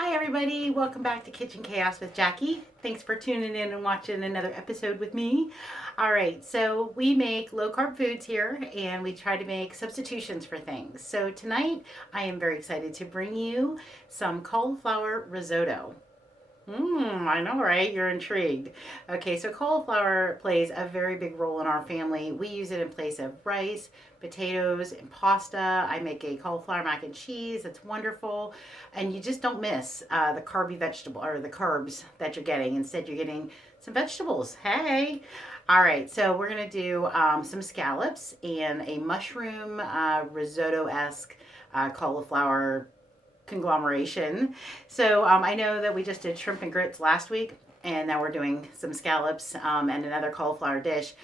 Hi everybody, welcome back to Kitchen Chaos with Jackie. Thanks for tuning in and watching another episode with me. All right, so we make low carb foods here and we try to make substitutions for things. So tonight I am very excited to bring you some cauliflower risotto. I know, right? You're intrigued. Okay, so cauliflower plays a very big role in our family. We use it in place of rice, potatoes, and pasta. I make a cauliflower mac and cheese. It's wonderful. And you just don't miss the carby vegetable or the carbs that you're getting. Instead, you're getting some vegetables. Hey. All right, so we're going to do some scallops and a mushroom risotto esque cauliflower conglomeration. So I know that we just did shrimp and grits last week, and now we're doing some scallops and another cauliflower dish.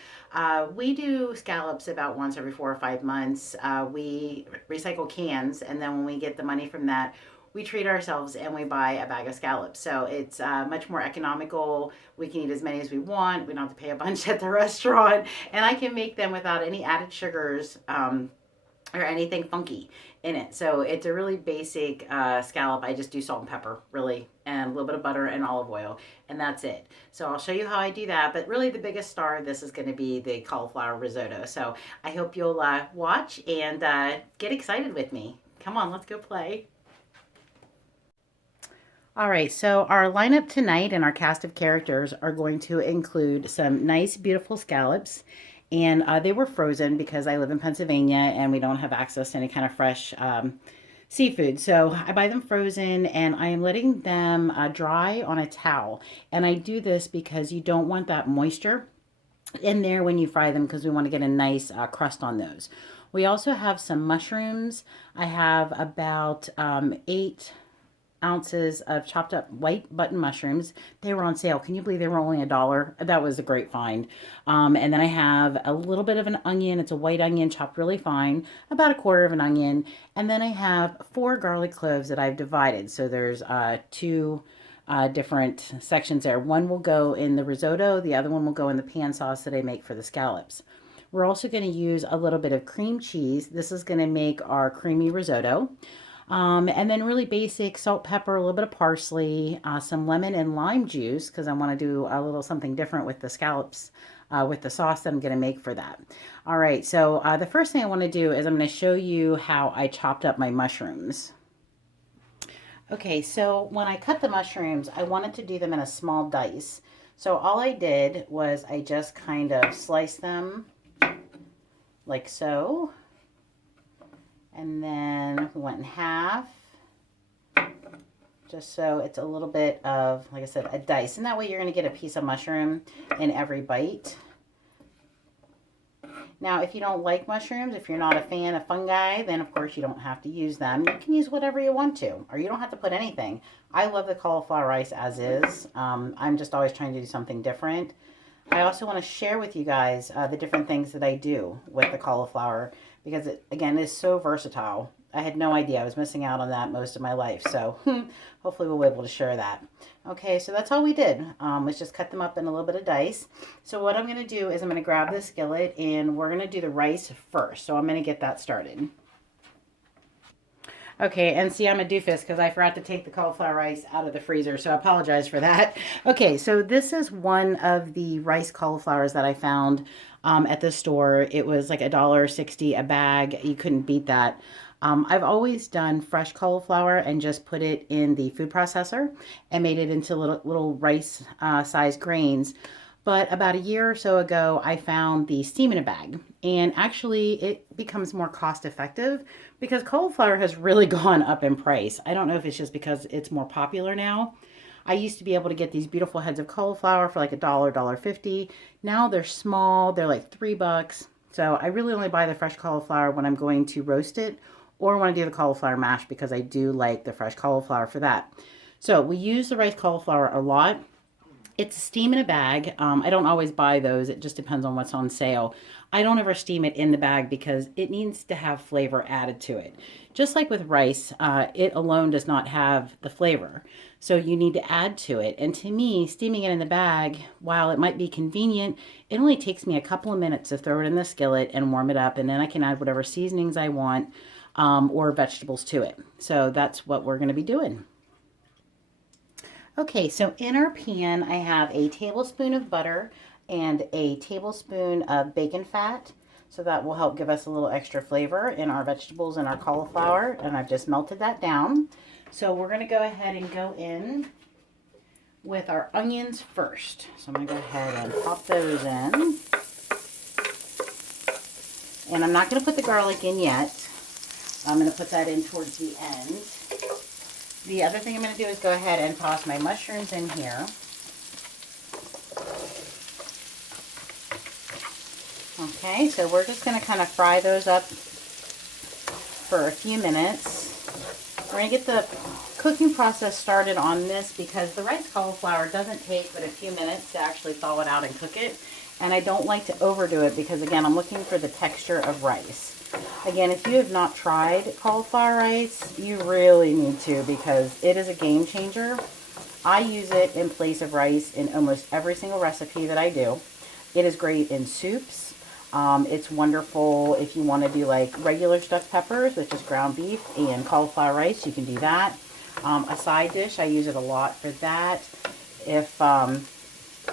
We do scallops about once every 4 or 5 months. We recycle cans, and then when we get the money from that, we treat ourselves and we buy a bag of scallops. So it's much more economical. We can eat as many as we want. We don't have to pay a bunch at the restaurant, and I can make them without any added sugars. Or anything funky in it. So it's a really basic scallop. I just do salt and pepper, really, and a little bit of butter and olive oil, and that's it. So I'll show you how I do that. But really, the biggest star of this is going to be the cauliflower risotto. So I hope you'll watch and get excited with me. Come on, let's go play. All right, so our lineup tonight and our cast of characters are going to include some nice, beautiful scallops. And they were frozen because I live in Pennsylvania and we don't have access to any kind of fresh seafood. So I buy them frozen and I am letting them dry on a towel. And I do this because you don't want that moisture in there when you fry them because we want to get a nice crust on those. We also have some mushrooms. I have about 8 ounces of chopped up white button mushrooms. They were on sale. Can you believe they were only $1? That was a great find. And then I have a little bit of an onion. It's a white onion chopped really fine, about a quarter of an onion. And then I have 4 garlic cloves that I've divided. So there's two different sections there. One will go in the risotto. The other one will go in the pan sauce that I make for the scallops. We're also going to use a little bit of cream cheese. This is going to make our creamy risotto. And then really basic salt, pepper, a little bit of parsley, some lemon and lime juice because I want to do a little something different with the scallops with the sauce that I'm going to make for that. All right, so the first thing I want to do is I'm going to show you how I chopped up my mushrooms. Okay, so when I cut the mushrooms, I wanted to do them in a small dice. So all I did was I just kind of sliced them like so. And then went in half, just so it's a little bit of, like I said, a dice. And that way you're going to get a piece of mushroom in every bite. Now, if you don't like mushrooms, if you're not a fan of fungi, then of course you don't have to use them. You can use whatever you want to, or you don't have to put anything. I love the cauliflower rice as is. I'm just always trying to do something different. I also want to share with you guys the different things that I do with the cauliflower because it, again, is so versatile. I had no idea. I was missing out on that most of my life. So hopefully we'll be able to share that. Okay, so that's all we did. Let's just cut them up in a little bit of dice. So what I'm going to do is I'm going to grab this skillet and we're going to do the rice first. So I'm going to get that started. Okay, and see, I'm a doofus because I forgot to take the cauliflower rice out of the freezer, so I apologize for that. Okay, so this is one of the rice cauliflowers that I found at the store. It was like $1.60 a bag. You couldn't beat that. I've always done fresh cauliflower and just put it in the food processor and made it into little rice sized grains. But about a year or so ago, I found the steam in a bag. And actually, it becomes more cost effective because cauliflower has really gone up in price. I don't know if it's just because it's more popular now. I used to be able to get these beautiful heads of cauliflower for like $1, $1.50. Now they're small, they're like $3. So I really only buy the fresh cauliflower when I'm going to roast it or when I do the cauliflower mash because I do like the fresh cauliflower for that. So we use the rice cauliflower a lot. It's steam in a bag. I don't always buy those. It just depends on what's on sale. I don't ever steam it in the bag because it needs to have flavor added to it. Just like with rice, it alone does not have the flavor. So you need to add to it. And to me, steaming it in the bag, while it might be convenient, it only takes me a couple of minutes to throw it in the skillet and warm it up. And then I can add whatever seasonings I want or vegetables to it. So that's what we're going to be doing. Okay, so in our pan, I have a tablespoon of butter and a tablespoon of bacon fat. So that will help give us a little extra flavor in our vegetables and our cauliflower. And I've just melted that down. So we're going to go ahead and go in with our onions first. So I'm going to go ahead and pop those in. And I'm not going to put the garlic in yet. I'm going to put that in towards the end. The other thing I'm going to do is go ahead and toss my mushrooms in here. Okay, so we're just going to kind of fry those up for a few minutes. We're going to get the cooking process started on this because the rice cauliflower doesn't take but a few minutes to actually thaw it out and cook it. And I don't like to overdo it because, again, I'm looking for the texture of rice. Again, if you have not tried cauliflower rice, you really need to because it is a game changer. I use it in place of rice in almost every single recipe that I do. It is great in soups. It's wonderful if you want to do like regular stuffed peppers, which is ground beef, and cauliflower rice. You can do that. A side dish, I use it a lot for that. If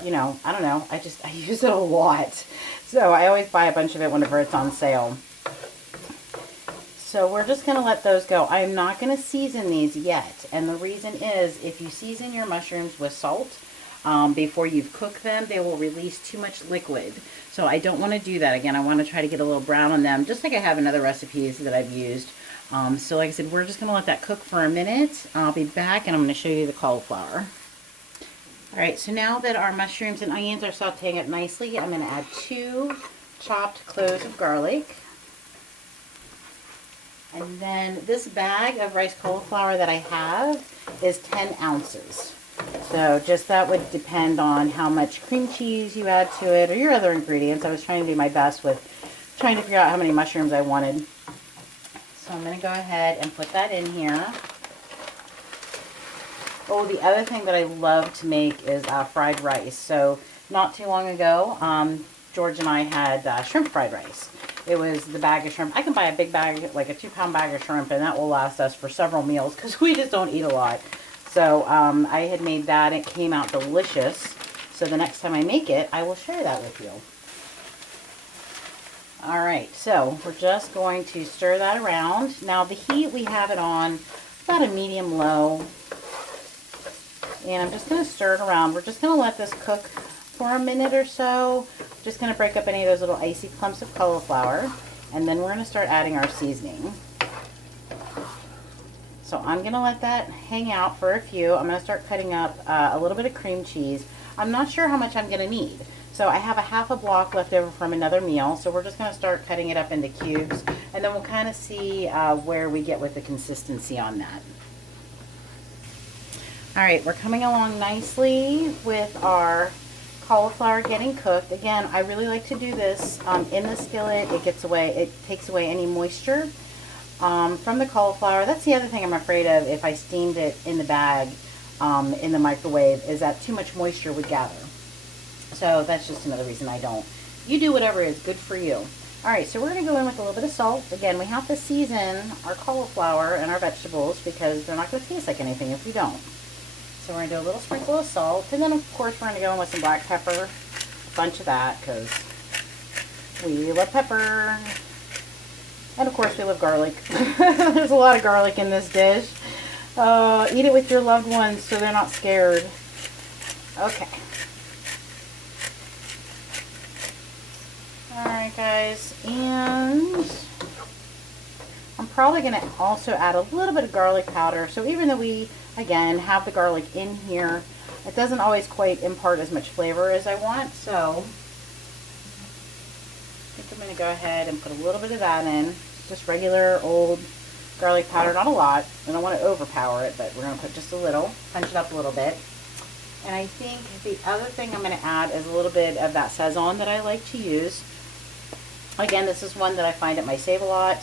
you know, I don't know, I use it a lot. So I always buy a bunch of it whenever it's on sale. So we're just going to let those go. I am not going to season these yet. And the reason is if you season your mushrooms with salt before you've cooked them, they will release too much liquid. So I don't want to do that. Again, I want to try to get a little brown on them, just like I have in other recipes that I've used. So like I said, we're just going to let that cook for a minute. I'll be back and I'm going to show you the cauliflower. Alright, so now that our mushrooms and onions are sauteing up nicely, I'm going to add 2 chopped cloves of garlic. And then this bag of rice cauliflower that I have is 10 ounces. So just that would depend on how much cream cheese you add to it or your other ingredients. I was trying to do my best with trying to figure out how many mushrooms I wanted. So I'm going to go ahead and put that in here. Oh, the other thing that I love to make is fried rice. So not too long ago, George and I had shrimp fried rice. It was the bag of shrimp. I can buy a big bag, like a 2-pound bag of shrimp, and that will last us for several meals because we just don't eat a lot. So I had made that. It came out delicious. So the next time I make it, I will share that with you. All right, so we're just going to stir that around. Now the heat, we have it on about a medium-low. And I'm just going to stir it around. We're just going to let this cook for a minute or so. Just going to break up any of those little icy clumps of cauliflower. And then we're going to start adding our seasoning. So I'm going to let that hang out for a few. I'm going to start cutting up a little bit of cream cheese. I'm not sure how much I'm going to need. So I have a half a block left over from another meal. So we're just going to start cutting it up into cubes. And then we'll kind of see where we get with the consistency on that. All right, we're coming along nicely with our cauliflower getting cooked. Again, I really like to do this in the skillet. It takes away any moisture from the cauliflower. That's the other thing I'm afraid of if I steamed it in the bag in the microwave, is that too much moisture would gather. So that's just another reason I don't. You do whatever is good for you. All right, so we're going to go in with a little bit of salt. Again, we have to season our cauliflower and our vegetables because they're not going to taste like anything if we don't. So we're going to do a little sprinkle of salt. And then, of course, we're going to go in with some black pepper. A bunch of that because we love pepper. And, of course, we love garlic. There's a lot of garlic in this dish. Eat it with your loved ones so they're not scared. Okay. Alright, guys. And I'm probably going to also add a little bit of garlic powder. So even though we, again, have the garlic in here, it doesn't always quite impart as much flavor as I want. So I think I'm going to go ahead and put a little bit of that in. Just regular old garlic powder, not a lot. I don't want to overpower it, but we're going to put just a little, punch it up a little bit. And I think the other thing I'm going to add is a little bit of that Sazon that I like to use. Again, this is one that I find at my Save-A-Lot.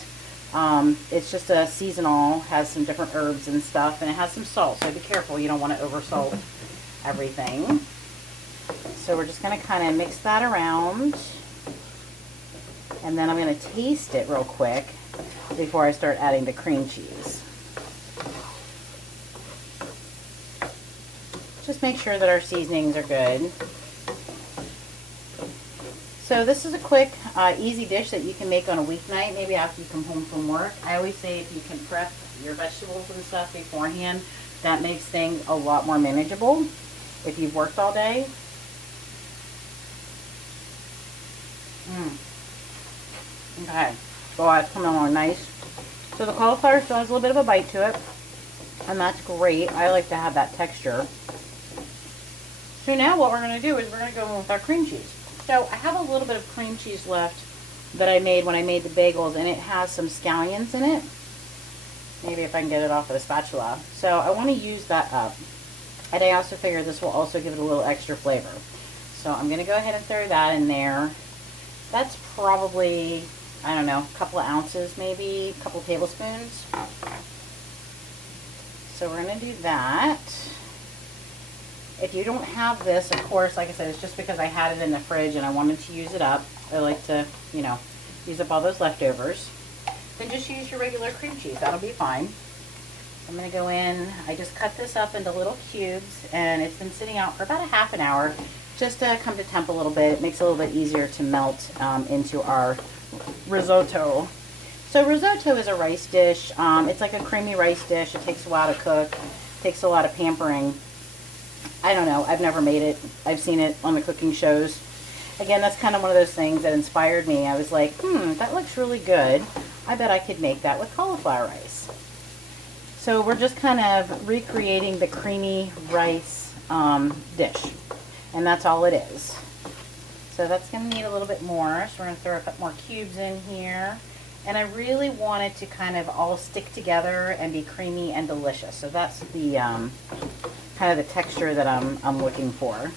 It's just a seasonal, has some different herbs and stuff, and it has some salt, so be careful. You don't want to oversalt everything. So we're just going to kind of mix that around. And then I'm going to taste it real quick before I start adding the cream cheese. Just make sure that our seasonings are good. So this is a quick, easy dish that you can make on a weeknight, maybe after you come home from work. I always say if you can prep your vegetables and stuff beforehand, that makes things a lot more manageable if you've worked all day. Okay, oh, it's coming along nice. So the cauliflower still has a little bit of a bite to it, and that's great. I like to have that texture. So now what we're going to do is we're going to go in with our cream cheese. So I have a little bit of cream cheese left that I made when I made the bagels, and it has some scallions in it. Maybe if I can get it off with a spatula. So I want to use that up. And I also figure this will also give it a little extra flavor. So I'm going to go ahead and throw that in there. That's probably, I don't know, a couple of ounces maybe, a couple tablespoons. So we're going to do that. If you don't have this, of course, like I said, it's just because I had it in the fridge and I wanted to use it up. I like to, you know, use up all those leftovers. Then just use your regular cream cheese. That'll be fine. I'm going to go in. I just cut this up into little cubes, and it's been sitting out for about a half an hour just to come to temp a little bit. It makes it a little bit easier to melt into our risotto. So risotto is a rice dish. It's like a creamy rice dish. It takes a while to cook. It takes a lot of pampering. I don't know. I've never made it. I've seen it on the cooking shows. Again, that's kind of one of those things that inspired me. I was like, that looks really good. I bet I could make that with cauliflower rice. So we're just kind of recreating the creamy rice dish. And that's all it is. So that's going to need a little bit more. So we're going to throw a couple more cubes in here. And I really want it to kind of all stick together and be creamy and delicious. So that's the kind of the texture that I'm looking for.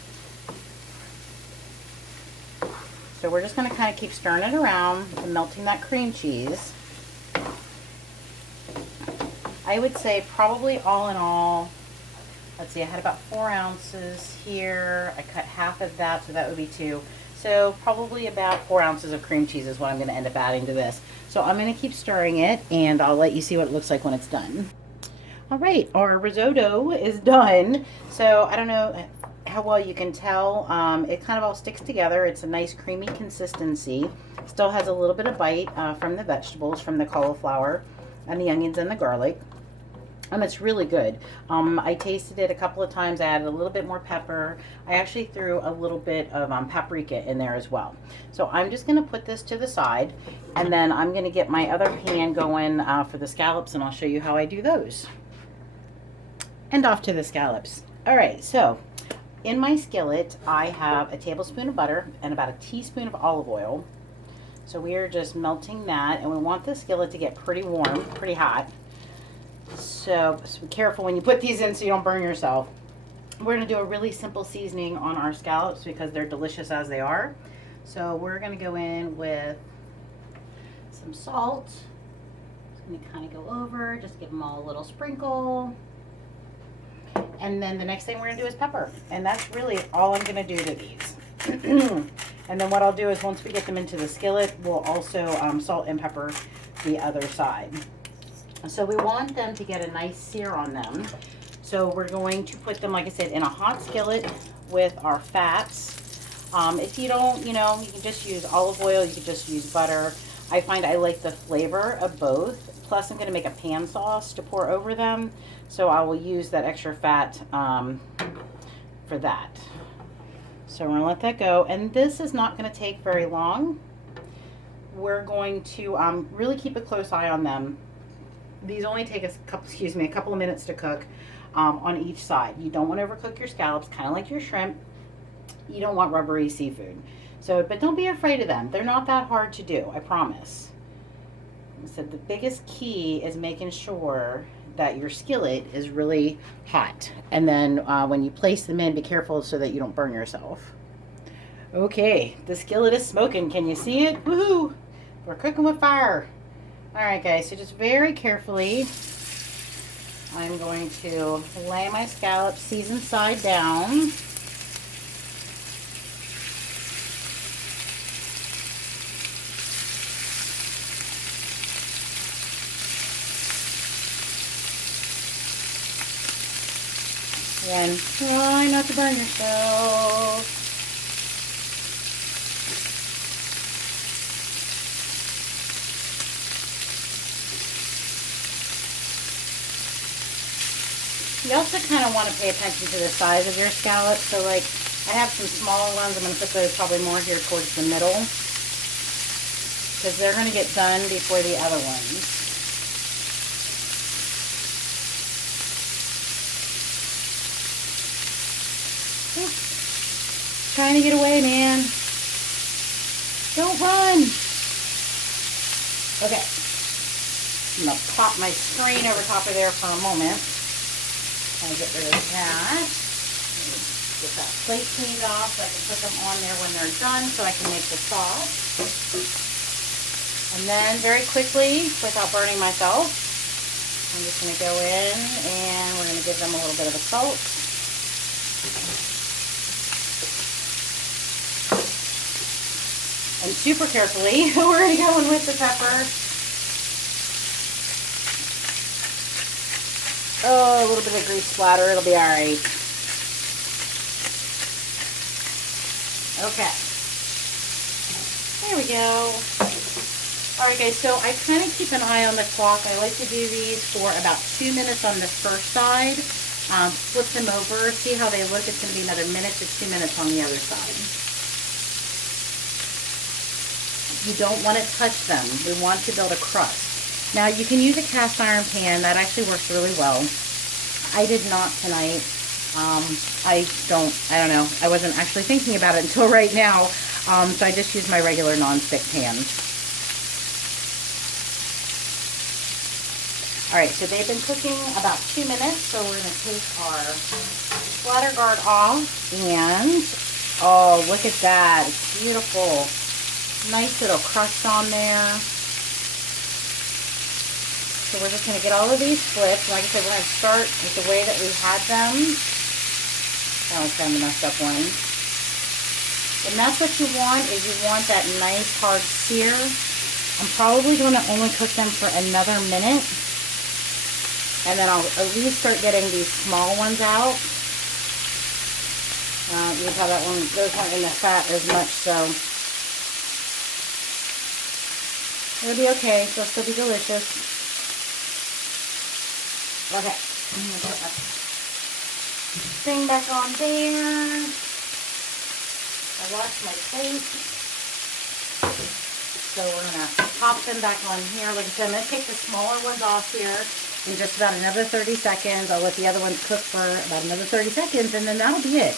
So we're just going to kind of keep stirring it around and melting that cream cheese. I would say probably all in all, let's see, I had about 4 ounces here. I cut half of that, so that would be 2. So probably about 4 ounces of cream cheese is what I'm going to end up adding to this. So I'm going to keep stirring it, and I'll let you see what it looks like when it's done. All right, our risotto is done. So I don't know how well you can tell. It kind of all sticks together. It's a nice creamy consistency. Still has a little bit of bite from the vegetables, from the cauliflower and the onions and the garlic. It's really good. I tasted it a couple of times. I added a little bit more pepper. I actually threw a little bit of paprika in there as well. So I'm just going to put this to the side, and then I'm going to get my other pan going for the scallops, and I'll show you how I do those. And off to the scallops. All right, so in my skillet, I have a tablespoon of butter and about a teaspoon of olive oil. So we are just melting that, and we want the skillet to get pretty warm, pretty hot. So be careful when you put these in so you don't burn yourself. We're going to do a really simple seasoning on our scallops because they're delicious as they are. So we're going to go in with some salt. Just going to kind of go over, just give them all a little sprinkle. And then the next thing we're going to do is pepper. And that's really all I'm going to do to these. And then what I'll do is once we get them into the skillet, we'll also salt and pepper the other side. So we want them to get a nice sear on them. So we're going to put them, like I said, in a hot skillet with our fats. If you don't, you know, you can just use olive oil, you can just use butter. I find I like the flavor of both. Plus I'm going to make a pan sauce to pour over them. So I will use that extra fat for that. So we're going to let that go. And this is not going to take very long. We're going to really keep a close eye on them. These only take a couple of minutes to cook on each side. You don't want to overcook your scallops, kind of like your shrimp. You don't want rubbery seafood. So, but don't be afraid of them. They're not that hard to do, I promise. So the biggest key is making sure that your skillet is really hot. And then when you place them in, be careful so that you don't burn yourself. Okay, the skillet is smoking. Can you see it? Woohoo! We're cooking with fire. All right, guys, so just very carefully, I'm going to lay my scallops seasoned side down. Again, try not to burn yourself. You also kind of want to pay attention to the size of your scallops. So like, I have some smaller ones. I'm going to put those probably more here towards the middle, because they're going to get done before the other ones. Trying to get away, man. Don't run. Okay. I'm going to pop my screen over top of there for a moment. I'll get rid of that. Get that plate cleaned off so I can put them on there when they're done so I can make the sauce. And then very quickly, without burning myself, I'm just going to go in and we're going to give them a little bit of a salt. And super carefully, we're going to go in with the pepper. Oh, a little bit of grease splatter. It'll be all right. Okay. There we go. All right, guys. So I kind of keep an eye on the clock. I like to do these for about 2 minutes on the first side. Flip them over. See how they look. It's going to be another minute to 2 minutes on the other side. You don't want to touch them. We want to build a crust. Now, you can use a cast iron pan. That actually works really well. I did not tonight. I don't know. I wasn't actually thinking about it until right now. So I just used my regular non-stick pan. All right, so they've been cooking about 2 minutes. So we're going to take our splatter guard off. And, oh, look at that. It's beautiful. Nice little crust on there. So we're just going to get all of these flipped. Like I said, we're going to start with the way that we had them. That was kind of a messed up one. And that's what you want, is you want that nice hard sear. I'm probably going to only cook them for another minute. And then I'll at least start getting these small ones out. You can tell that one, those weren't in the fat as much, so it'll be okay. They'll still be delicious. Okay, I'm going to put my thing back on there. I washed my plate. So we're going to pop them back on here. Like I said, I'm going to take the smaller ones off here in just about another 30 seconds. I'll let the other ones cook for about another 30 seconds, and then that'll be it.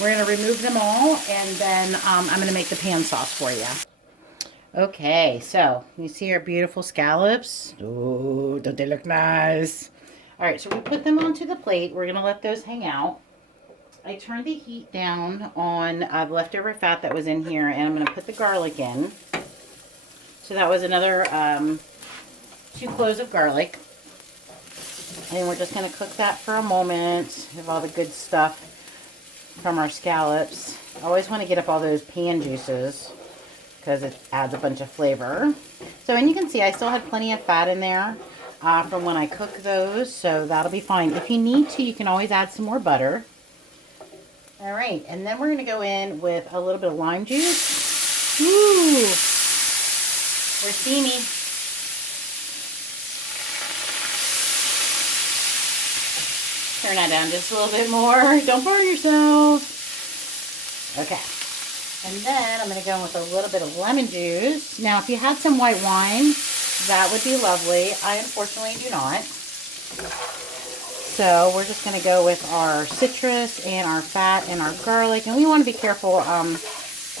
We're going to remove them all, and then I'm going to make the pan sauce for you. Okay, so you see our beautiful scallops. Oh, don't they look nice? All right, so we put them onto the plate. We're going to let those hang out. I turned the heat down on the leftover fat that was in here, and I'm going to put the garlic in. So that was another 2 cloves of garlic. And we're just going to cook that for a moment. Have all the good stuff from our scallops. I always want to get up all those pan juices because it adds a bunch of flavor. So, and you can see I still had plenty of fat in there from when I cook those, so that'll be fine. If you need to, you can always add some more butter. All right, and then we're going to go in with a little bit of lime juice. Ooh, they're steamy. Turn that down just a little bit more. Don't burn yourself. Okay. And then I'm going to go in with a little bit of lemon juice. Now, if you had some white wine, that would be lovely. I unfortunately do not. So we're just going to go with our citrus and our fat and our garlic. And we want to be careful. I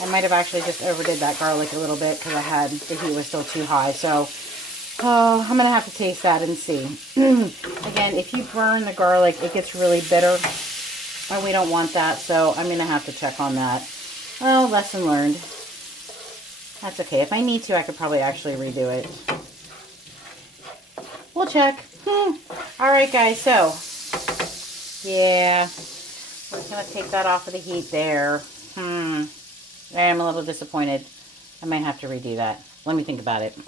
might have actually just overdid that garlic a little bit because the heat was still too high. So I'm going to have to taste that and see. Again, if you burn the garlic, it gets really bitter. And we don't want that. So I'm going to have to check on that. Oh, lesson learned. That's okay. If I need to, I could probably actually redo it. We'll check. Alright, guys. So, yeah. We're going to take that off of the heat there. I am a little disappointed. I might have to redo that. Let me think about it.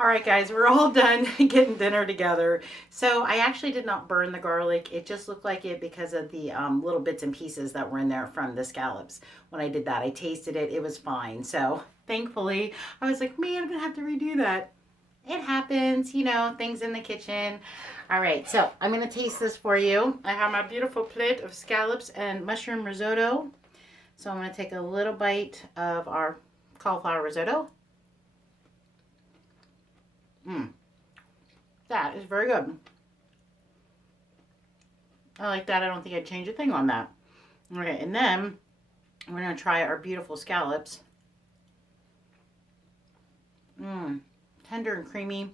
All right, guys, we're all done getting dinner together. So I actually did not burn the garlic. It just looked like it because of the little bits and pieces that were in there from the scallops. When I did that, I tasted it. It was fine. So thankfully, I was like, man, I'm going to have to redo that. It happens, you know, things in the kitchen. All right, so I'm going to taste this for you. I have my beautiful plate of scallops and mushroom risotto. So I'm going to take a little bite of our cauliflower risotto. That is very good. I like that. I don't think I'd change a thing on that. Okay, and then we're going to try our beautiful scallops. Tender and creamy.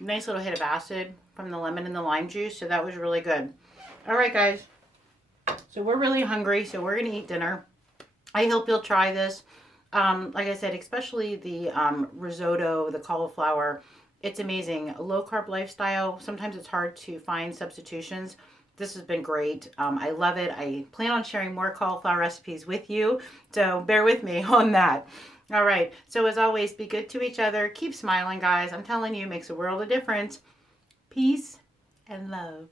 Nice little hit of acid from the lemon and the lime juice, so that was really good. All right, guys. So we're really hungry, so we're going to eat dinner. I hope you'll try this. Like I said, especially the risotto, the cauliflower. It's amazing. A low-carb lifestyle, sometimes it's hard to find substitutions. This has been great. I love it. I plan on sharing more cauliflower recipes with you, so bear with me on that. All right. So as always, be good to each other. Keep smiling, guys. I'm telling you, it makes a world of difference. Peace and love.